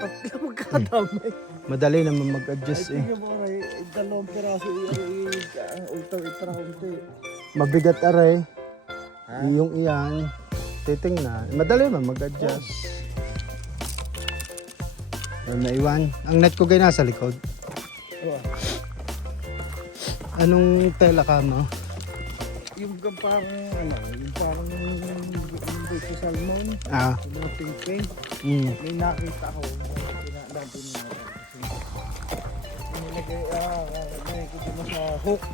Tatlo magkadamay. Madali naman mag-adjust eh. Tingnan mo rin, dalawang piraso ultaw para konti. Mabigat aray. Yung iyan. Titingnan. Madali naman mag-adjust. Pero naiwan. Ang net ko gay nasa likod. Anong tela ka mo? Yung parang yung parang sa salmon. Yung pink. May nakita ako. Nilagay ko mo sa hook.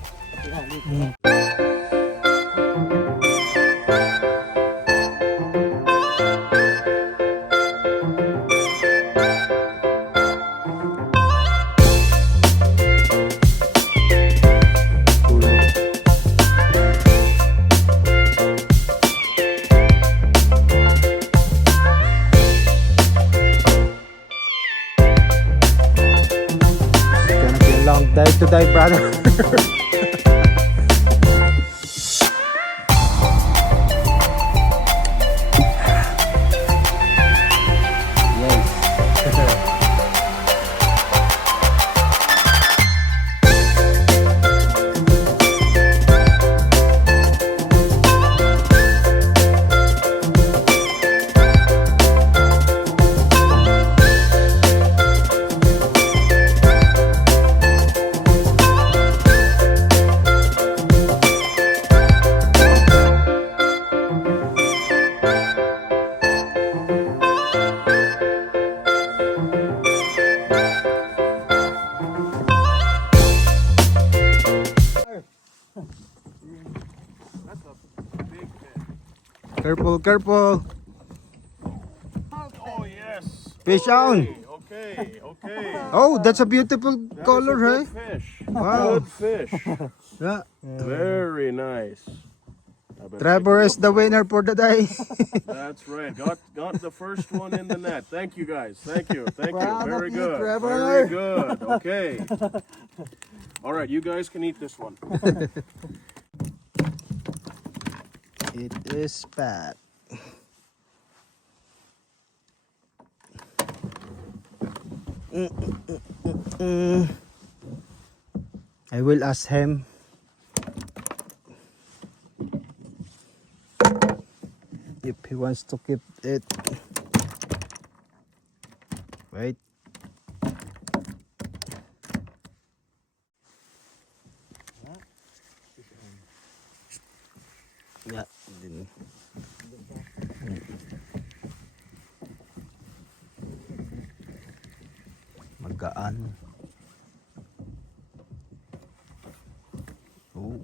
Long day today, brother. Careful, careful. Oh yes. Fish on. Okay. Oh, that's a beautiful color, Good right? fish. Wow. Good fish. Yeah. Very nice. Trevor is the winner for the day. That's right. Got the first one in the net. Thank you guys. Thank you. Proud Very of you, good. Trevor. Very good. Okay. All right, you guys can eat this one. It is fat. I will ask him. If he wants to keep it. Wait. Yeah. Magaan. Oh.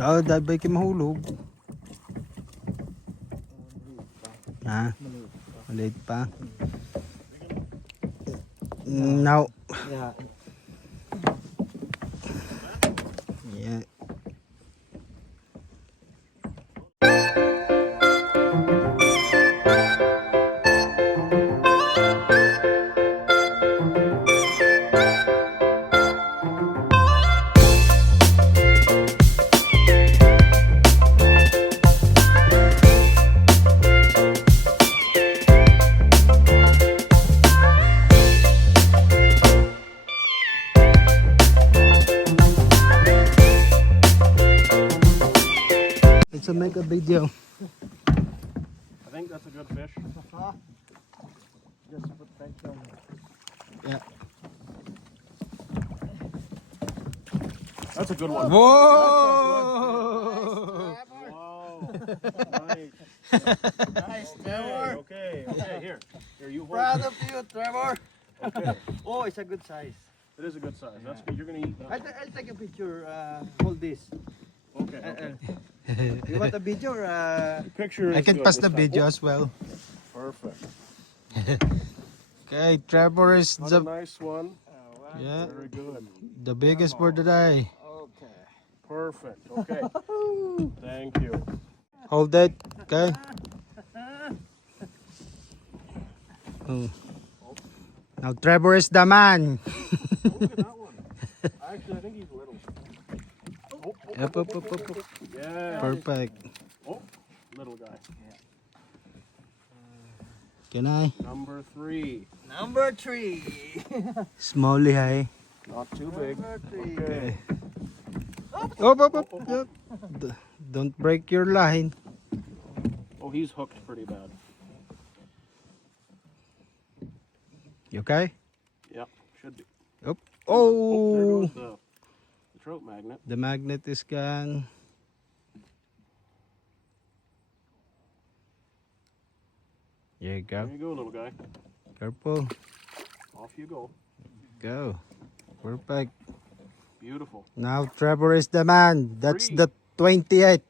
Oh, dahil ba kayo mahulog? Ha? Maliit pa. Now. Yeah. Yeah. Let's make a video. I think that's a good fish. Just put tension. Yeah. That's a good one. Whoa! Wow. Nice. Nice, Trevor. Okay. Here, you hold. Proud of you, Trevor. Okay. Oh, it's a good size. It is a good size. That's good. You're gonna eat that. I'll take a picture. Hold this. Okay. You want a video or Picture. I is can good pass this the time. video as well. Perfect. Okay, Trevor is Not a the nice one. yeah Very good. the biggest for the day. Okay. Perfect. Okay. Thank you. Hold it. Okay. Oh. Now Trevor is the man. Oh, look at that one. Actually, I think he's little. Up. Yeah, Yeah. Perfect. Oh, little guy. Can I? Number 3. Number 3. Smally high. Not too big. Number 3. Okay. Up. Yep. Don't break your line. Oh, he's hooked pretty bad. You okay? Yep, should be. Up. There Oh, goes the trout magnet. the magnet is gone. There you There go. you go, little guy. Careful. Off you go. Go. Perfect. Beautiful. Now Trevor is the man. That's 3. the 28.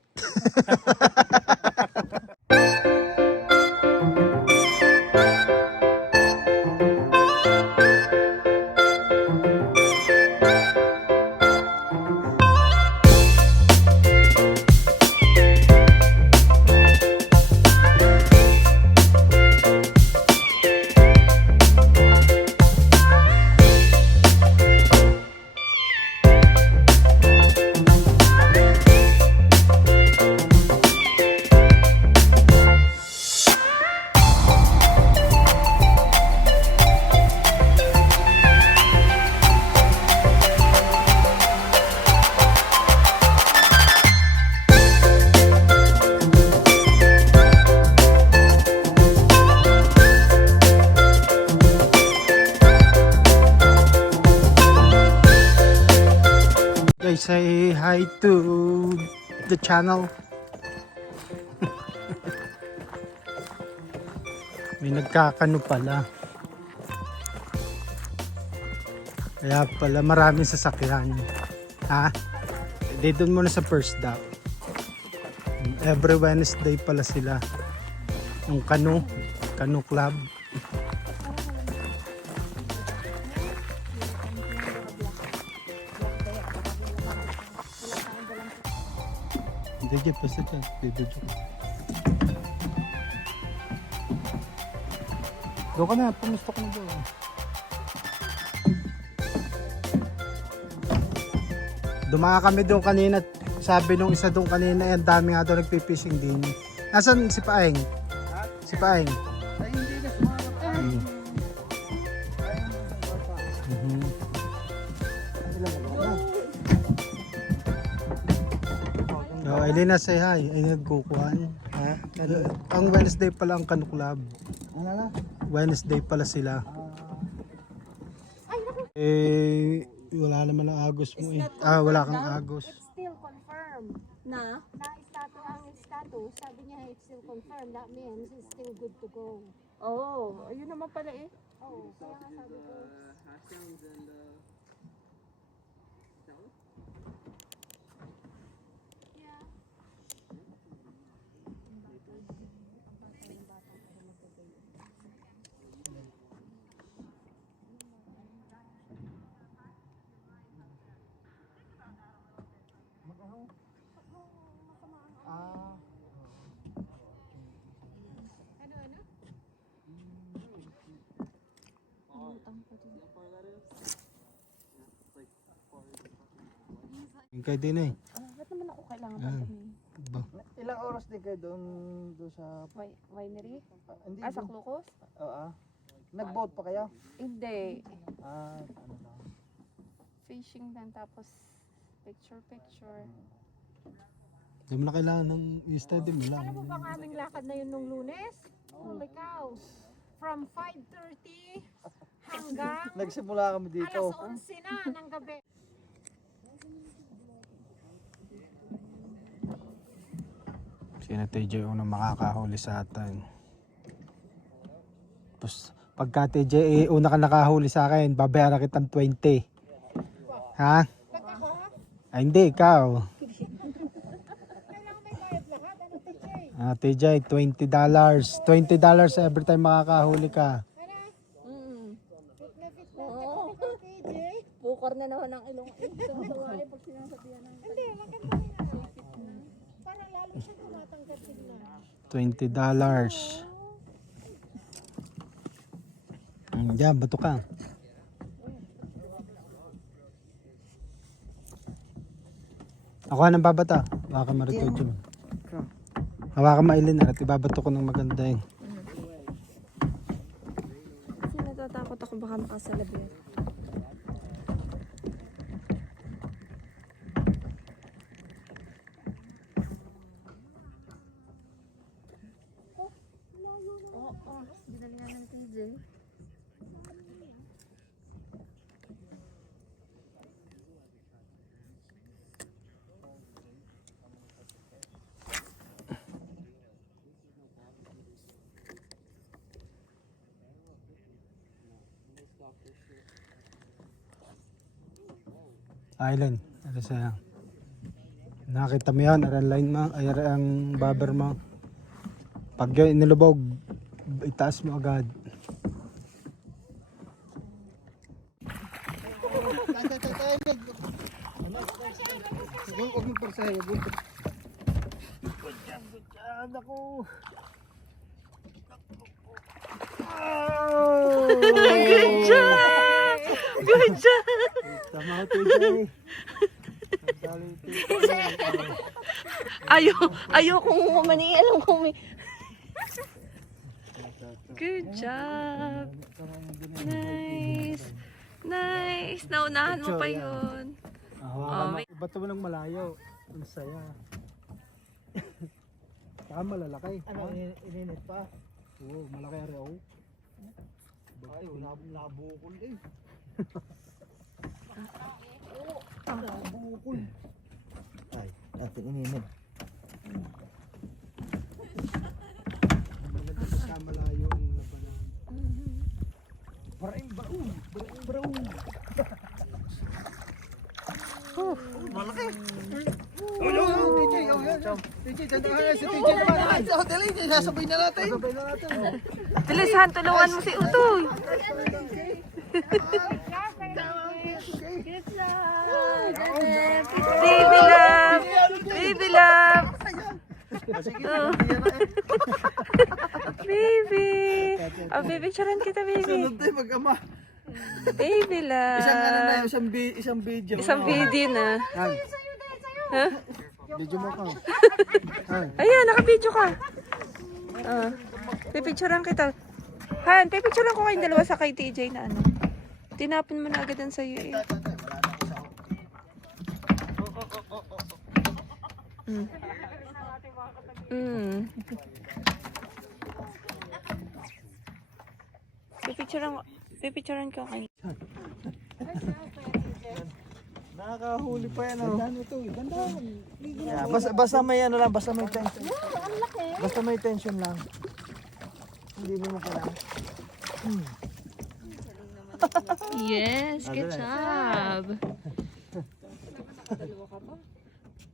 Guys, say hi to the channel. May nagkakano pala. Kaya pala maraming sasakyan. Ha? Di doon muna sa first dock. Every Wednesday pala sila. Yung canoe club. Hindi dyan, basta dyan. Dito dyan. Doon ka na, pumustok na doon. Dumaka kami doon kanina. Sabi nung isa doon kanina, ang dami nga doon nagpipishing din. Nasaan si Paeng? Si Paeng. Ay, hindi na sumanap. Mhm. So, Elena, say hi. Ay, nagkukuhan. Ha? Ang Wednesday pala ang Canoe Club. Ano na? Wednesday pala sila. Eh, wala naman ang agos mo eh. Wala kang agos. It's still confirmed na ang status, sabi niya it's still confirmed. That means it's still good to go. Oh, ayun naman pala eh. Oh, kaya nga sabi ko. Yeah. Yung kayo din eh. Ba't naman ako kailangan Ah. pagdating? Ba? Ilang oras din kayo doon sa... Winery? Hindi, Sa doon. Clucos? Oo. Nag-boat pa kayo? Hindi. Ano lang. Fishing din tapos picture. Hindi mo na kailangan ng i-study mo lang. Alam mo ba ang aming lakad na yun nung Lunes? Holy cow. From 5:30 hanggang Nagsimula kami dito. alas 11 na ng gabi. Sino TJ unang makakahuli sa atin. Tapos, pagka TJ una ka nakahuli sa akin, babayaran kitang 20. Ha? Ay, hindi, ikaw. Kailangan may bayad lahat. Ano TJ? TJ, $20. $20 every time makakahuli ka. Fit na Oo. TJ. Bukar na naman ang ilong ito. Sawali pag sinasabihan ng Hindi, maganda rin na. Para lalo siyang tumatangkad tignan. $20. Diyan, bato ka. Ako nang babata. Baka marito dyan. Hawakan mailin at ibabato ko ng maganda yun. Kasi natatakot ako baka makasalabir. Oo, dinali na ng TJ. Island. Ano sa'yo? Nakita mo yan, aran line mo, ay ang bobber mo. Pag yun inilubog, itaas mo agad. Huwag mo persahe. Good job ako. Good job! Good job! Tama ko TJ. Ayokong umani. Alam ko may... Good job! Nice! Nice! Naunahan mo pa yun. Hawakan mo. Bato mo ng malayo. Ang saya. Saka malalaki. Ano, ininit pa? Oo, malaki araw. Ay, nabukol eh. Nabukol. Ay, natin ininit. Maganda sa malayo ang labanan. Baraing barong. Baraing barong. Malaki. TJ, oh yan. TJ, tandaan si TJ naman. Sa hotel eh, sasabay na natin. Sasabay na natin. Bilisan, tulungan mo si Utoy. Baby love! Baby love! Oh. Baby! Oh, pipicturean kita, baby. Sunod tayo mag-ama. Baby love! Isang ano na, isang video. Isang video na. Ha? Video mo ka. Ayan, naka-video ka. Pipicturean kita. Han, pipicturean ko kayong dalawa sa kay TJ na ano. Tinapon mo na agad ang sa'yo eh. Mm. Mm. Pipicturean ko kayo. Nakakahuli pa yan oh. Ganda ito, ganda. Yeah, basta may ano lang, basta may tension. Basta may tension lang. Hindi mo kailangan. Yes, good job.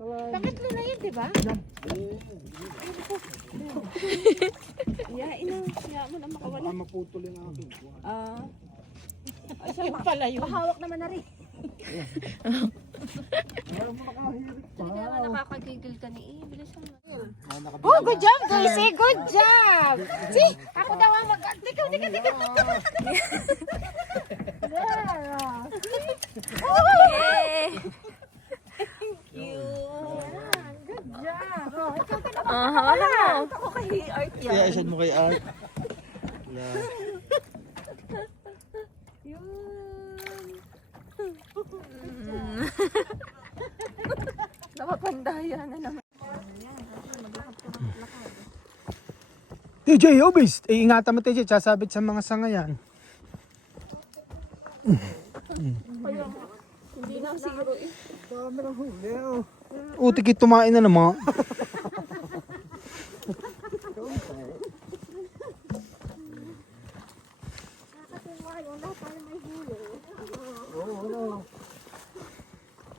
Pangatlo na yun, di ba? Yain na. Kaya mo na makawala. Baka maputol yung akin. Yung pala yun. Mahawak naman na rin. Kaya nga nakakagigil ka ni Bilisan mo. Oh, good job, Daisy. Good job. See? Ako daw ang Tikaw. Yay! Good job. Oh, ikaw ka Wala mo. Ako kay Art yan. Kaya isad mo kay Art. Napapandaya na naman. TJ, obis! Ingatan mo TJ, sasabit sa mga sanga yan. Hindi na siguro eh. Dami ng huli oh. Utik tumain na naman.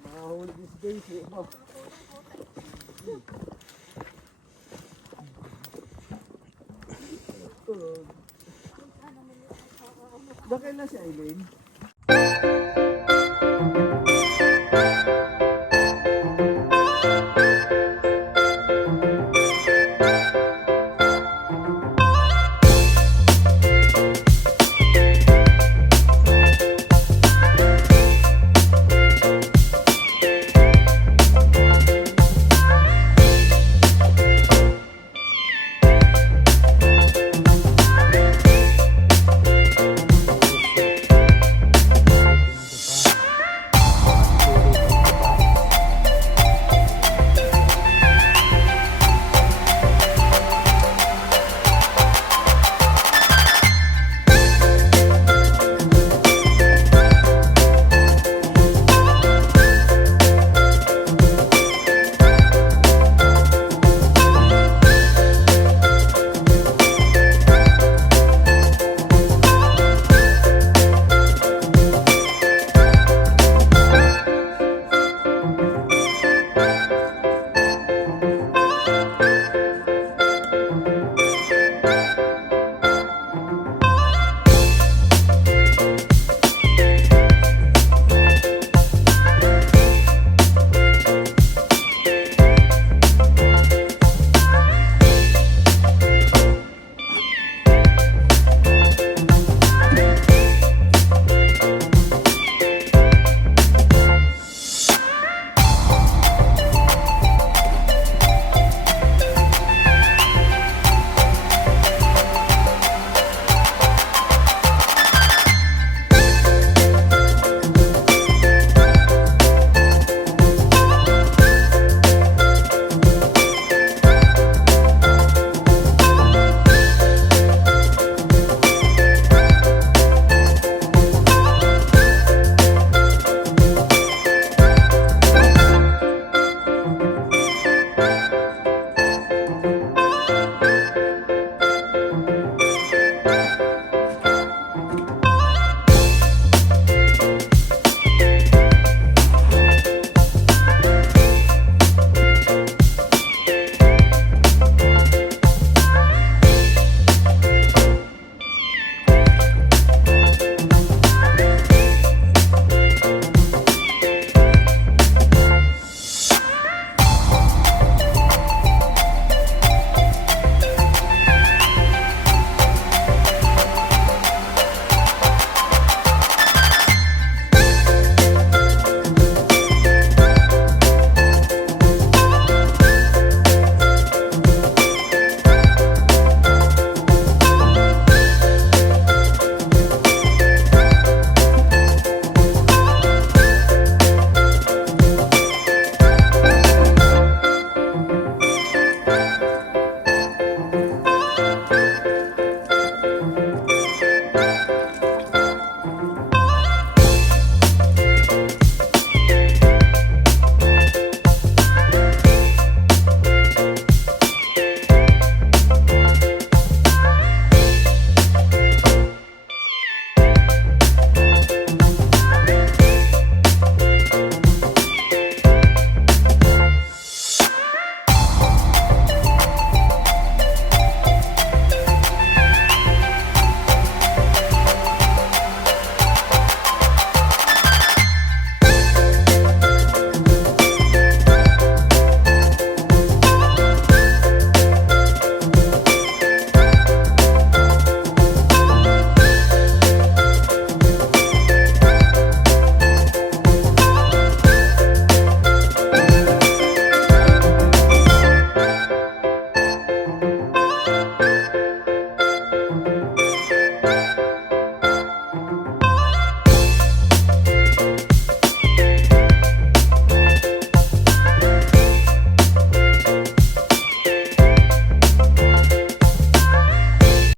Nakahuli this day. Bakit na si Eileen?